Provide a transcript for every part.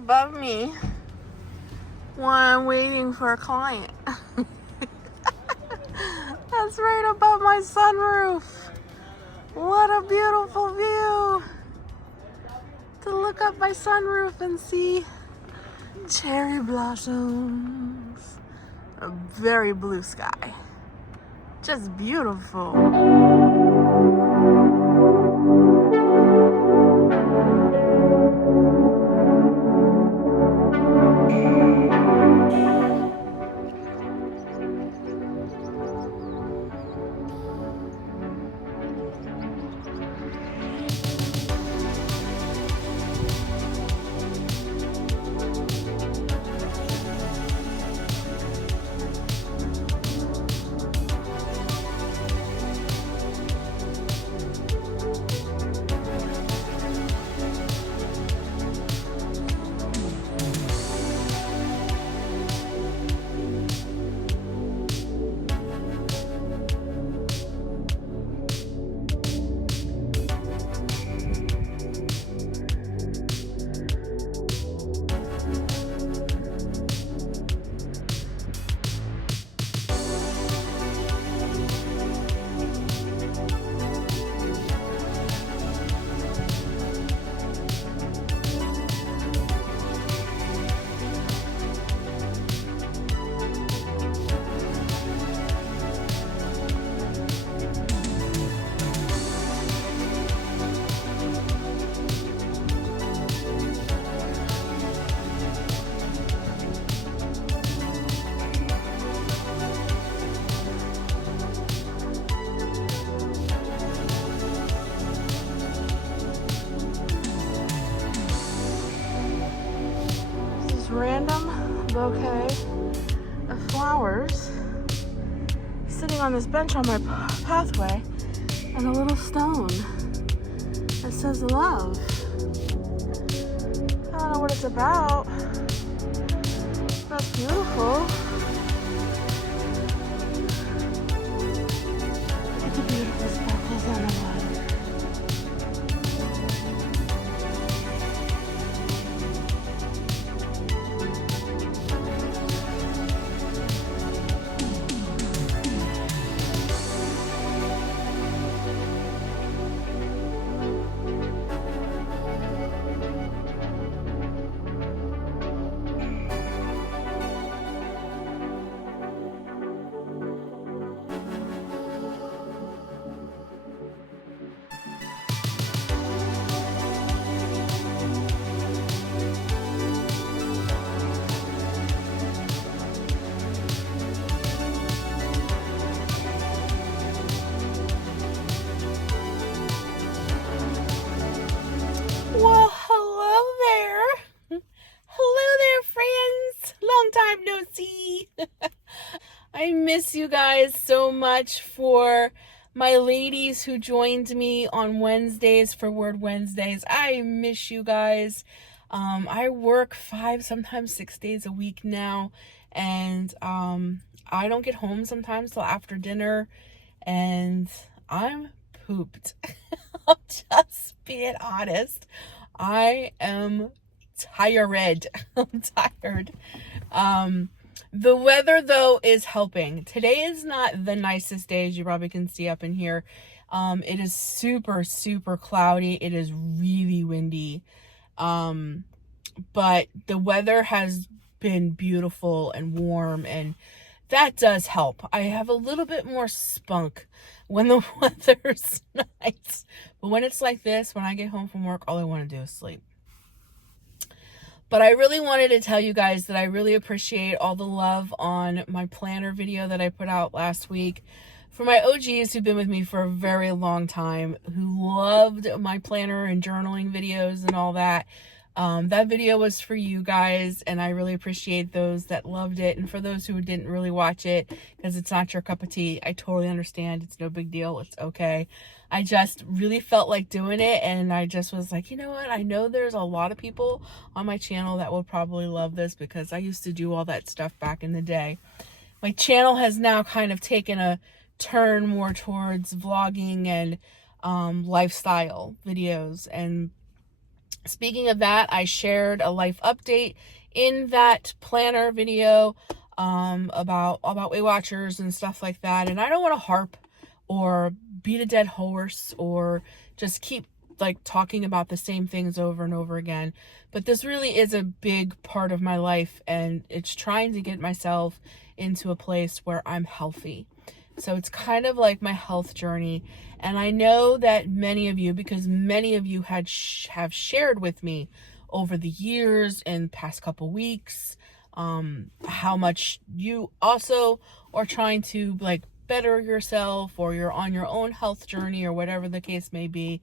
above me while I'm waiting for a client. That's right above my sunroof. What a beautiful view. To look up my sunroof and see cherry blossoms. A very blue sky. Just beautiful. Random bouquet of flowers sitting on this bench on my pathway, and a little stone that says love. I don't know what it's about. That's beautiful. Look at the beautiful sparkles on the water. Well, hello there. Hello there, friends. Long time no see. I miss you guys so much. For my ladies who joined me on Wednesdays for Word Wednesdays, I miss you guys. I work 5, sometimes 6 days a week now, and I don't get home sometimes till after dinner, and I'm pooped. I'm just being honest. I am tired. I'm tired. The weather, though, is helping. Today is not the nicest day, as you probably can see up in here. It is super, super cloudy. It is really windy. But the weather has been beautiful and warm, and that does help. I have a little bit more spunk when the weather's nice. But when it's like this, when I get home from work, all I want to do is sleep. But I really wanted to tell you guys that I really appreciate all the love on my planner video that I put out last week. For my OGs who've been with me for a very long time, who loved my planner and journaling videos and all that, that video was for you guys, and I really appreciate those that loved it. And for those who didn't really watch it because it's not your cup of tea, I totally understand. It's no big deal. It's okay. I just really felt like doing it, and I just was like, you know what? I know there's a lot of people on my channel that will probably love this because I used to do all that stuff back in the day. My channel has now kind of taken a turn more towards vlogging and lifestyle videos, and Speaking of that, I shared a life update in that planner video about Weight Watchers and stuff like that. And I don't want to harp or beat a dead horse or just keep like talking about the same things over and over again. But this really is a big part of my life, and it's trying to get myself into a place where I'm healthy. So it's kind of like my health journey. And I know that many of you, because many of you have shared with me over the years and past couple weeks, how much you also are trying to like better yourself, or you're on your own health journey, or whatever the case may be.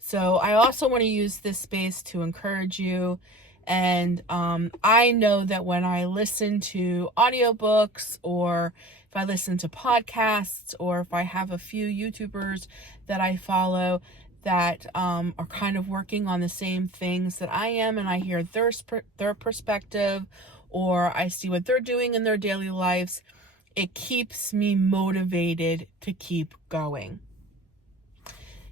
So I also want to use this space to encourage you. And I know that when I listen to audiobooks, or if I listen to podcasts, or if I have a few YouTubers that I follow that are kind of working on the same things that I am, and I hear their perspective, or I see what they're doing in their daily lives, it keeps me motivated to keep going.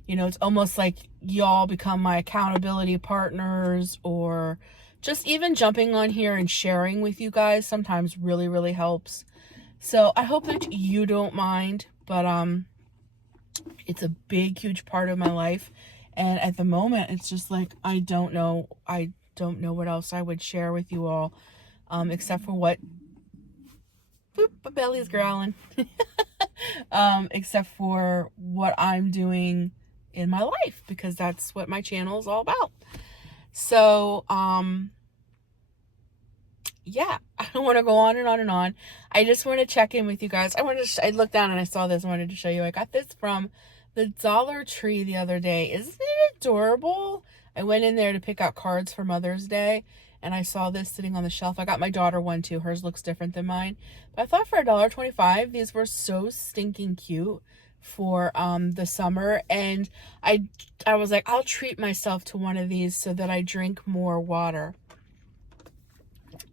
You know, it's almost like y'all become my accountability partners, or just even jumping on here and sharing with you guys sometimes really, really helps. So I hope that you don't mind, but it's a big, huge part of my life. And at the moment, it's just like, I don't know what else I would share with you all, except for what, boop, my belly's growling, except for what I'm doing in my life, because that's what my channel is all about. So, yeah, I don't want to go on and on and on. I just want to check in with you guys. I looked down and I saw this. I wanted to show you. I got this from the Dollar Tree the other day. Isn't it adorable? I went in there to pick out cards for Mother's Day, and I saw this sitting on the shelf. I got my daughter one too. Hers looks different than mine. But I thought for $1.25, these were so stinking cute for the summer. And I was like, I'll treat myself to one of these so that I drink more water.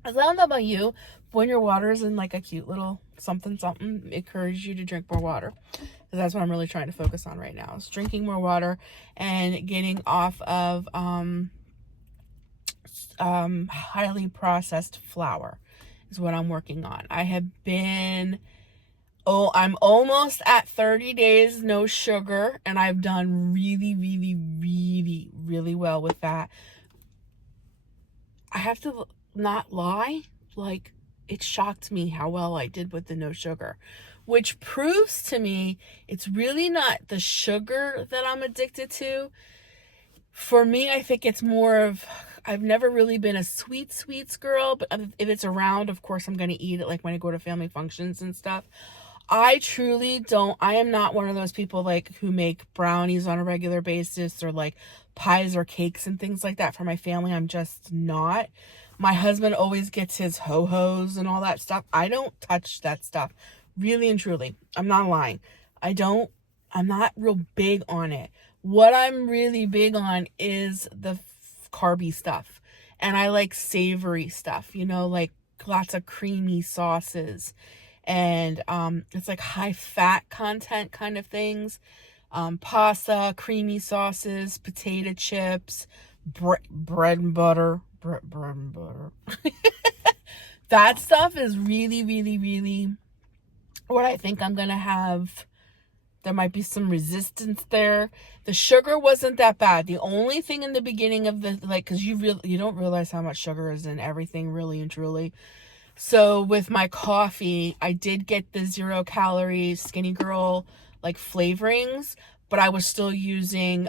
I don't know about you, but when your water is in like a cute little something, it encourages you to drink more water. Because that's what I'm really trying to focus on right now, is drinking more water and getting off of highly processed flour is what I'm working on. I'm almost at 30 days no sugar, and I've done really, really, really, really well with that. I have to not lie, like, it shocked me how well I did with the no sugar, which proves to me it's really not the sugar that I'm addicted to. For me, I think it's more of, I've never really been a sweets girl, but if it's around, of course I'm going to eat it, like when I go to family functions and stuff. I am not one of those people like who make brownies on a regular basis, or like pies or cakes and things like that for my family. I'm just not. My husband always gets his ho-hos and all that stuff. I don't touch that stuff. Really and truly. I'm not lying. I'm not real big on it. What I'm really big on is the carby stuff. And I like savory stuff, like lots of creamy sauces. And it's like high fat content kind of things. Pasta, creamy sauces, potato chips, bread and butter. Bread and butter. That stuff is really, really, really what I think I'm going to have. There might be some resistance there. The sugar wasn't that bad. The only thing in the beginning of because you don't realize how much sugar is in everything, really and truly. So with my coffee, I did get the 0-calorie Skinny Girl like flavorings, but I was still using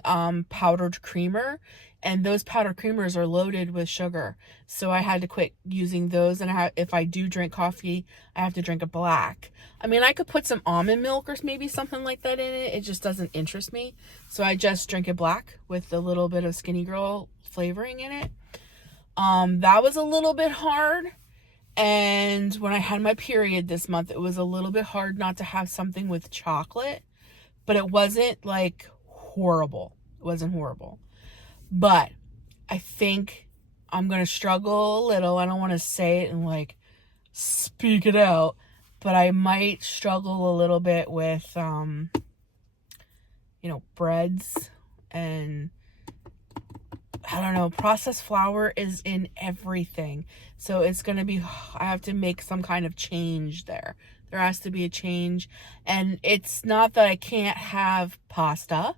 powdered creamer, and those powdered creamers are loaded with sugar. So I had to quit using those, and if I do drink coffee, I have to drink it black. I mean, I could put some almond milk or maybe something like that in it. It just doesn't interest me. So I just drink it black with a little bit of Skinny Girl flavoring in it. That was a little bit hard. And when I had my period this month, it was a little bit hard not to have something with chocolate, but it wasn't like horrible. It wasn't horrible. But I think I'm going to struggle a little. I don't want to say it and like speak it out, but I might struggle a little bit with, breads and I don't know, processed flour is in everything. So it's going to be, I have to make some kind of change there. There has to be a change. And it's not that I can't have pasta.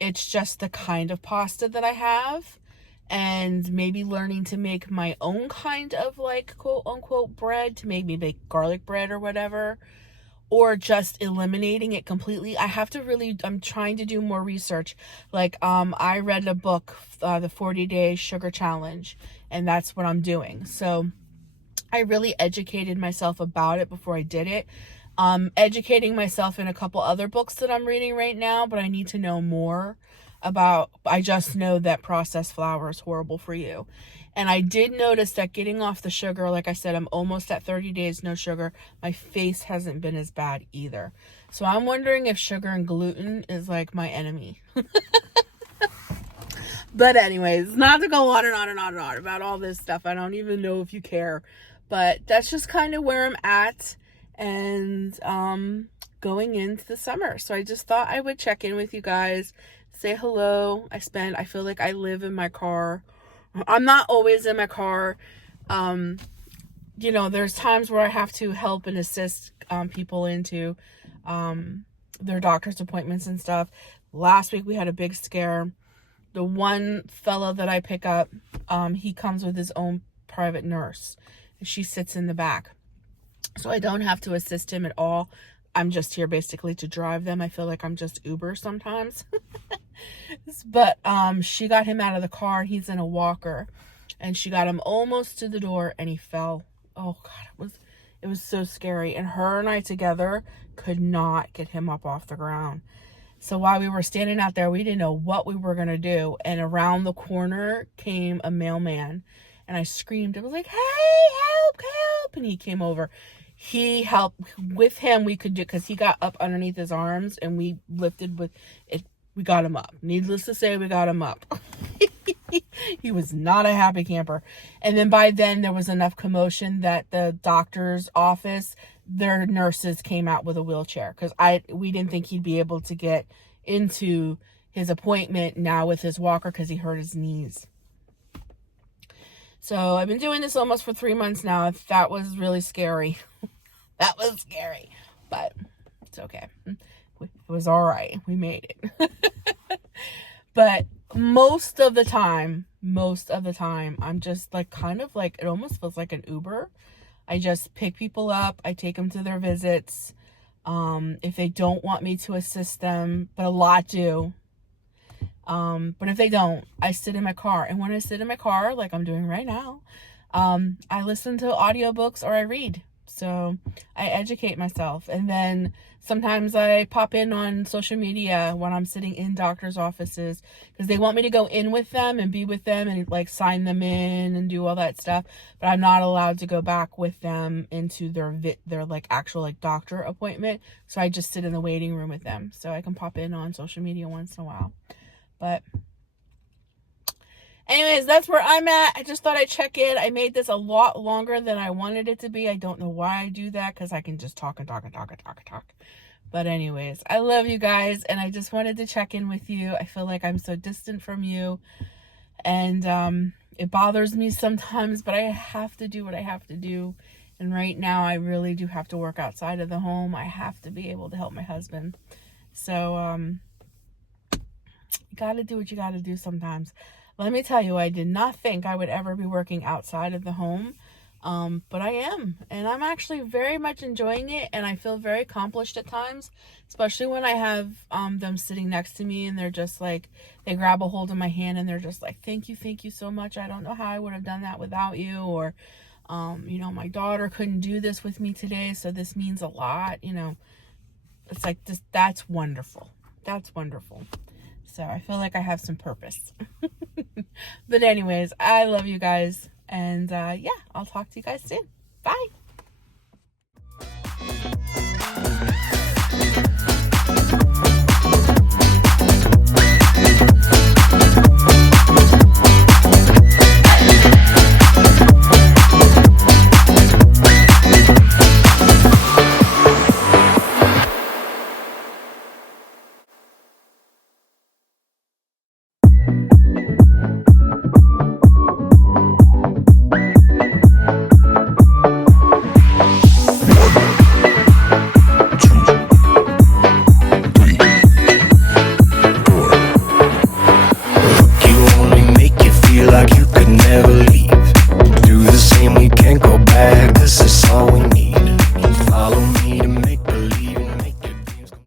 It's just the kind of pasta that I have. And maybe learning to make my own kind of like quote unquote bread, to maybe make garlic bread or whatever. Or just eliminating it completely. I have to really, I'm trying to do more research. Like, I read a book, the 40-day sugar challenge, and that's what I'm doing. So I really educated myself about it before I did it. Educating myself in a couple other books that I'm reading right now, but I need to know more about, I just know that processed flour is horrible for you. And I did notice that getting off the sugar, like I said, I'm almost at 30 days, no sugar. My face hasn't been as bad either. So I'm wondering if sugar and gluten is like my enemy. But anyways, not to go on and on and on and on about all this stuff. I don't even know if you care. But that's just kind of where I'm at. And going into the summer. So I just thought I would check in with you guys. Say hello. I feel like I live in my car. I'm not always in my car. You know, there's times where I have to help and assist people into their doctor's appointments and stuff. Last week we had a big scare. The one fella that I pick up, he comes with his own private nurse. She sits in the back. So I don't have to assist him at all. I'm just here basically to drive them. I feel like I'm just Uber sometimes. But she got him out of the car. He's in a walker. And she got him almost to the door and he fell. Oh God, it was so scary. And her and I together could not get him up off the ground. So while we were standing out there, we didn't know what we were going to do. And around the corner came a mailman. And I screamed. I was like, hey, help, help. And he came over. He helped. With him, we could do, because he got up underneath his arms and we lifted with it. We got him up. Needless to say, we got him up. He was not a happy camper. And then by then, there was enough commotion that the doctor's office, their nurses came out with a wheelchair. Because we didn't think he'd be able to get into his appointment now with his walker because he hurt his knees. So I've been doing this almost for 3 months now. That was really scary. That was scary. But it's okay. It was all right. We made it. But most of the time, I'm just like kind of like, it almost feels like an Uber. I just pick people up. I take them to their visits. If they don't want me to assist them, but a lot do. But if they don't, I sit in my car. And when I sit in my car, like I'm doing right now, I listen to audiobooks or I read. So I educate myself. And then sometimes I pop in on social media when I'm sitting in doctor's offices because they want me to go in with them and be with them and like sign them in and do all that stuff. But I'm not allowed to go back with them into their like actual like doctor appointment. So I just sit in the waiting room with them. So I can pop in on social media once in a while. But anyways, that's where I'm at. I just thought I'd check in. I made this a lot longer than I wanted it to be. I don't know why I do that because I can just talk and talk and talk and talk and talk. But anyways, I love you guys and I just wanted to check in with you. I feel like I'm so distant from you and it bothers me sometimes, but I have to do what I have to do. And right now I really do have to work outside of the home. I have to be able to help my husband. So you got to do what you got to do sometimes. Let me tell you, I did not think I would ever be working outside of the home, but I am. And I'm actually very much enjoying it, and I feel very accomplished at times, especially when I have them sitting next to me, and they're just like, they grab a hold of my hand, and they're just like, thank you so much. I don't know how I would have done that without you, or, you know, my daughter couldn't do this with me today, so this means a lot, you know. It's like, this, that's wonderful. That's wonderful. So I feel like I have some purpose. But anyways, I love you guys. And yeah, I'll talk to you guys soon. Bye. never leave. Do the same, we can't go back, 'cause it's all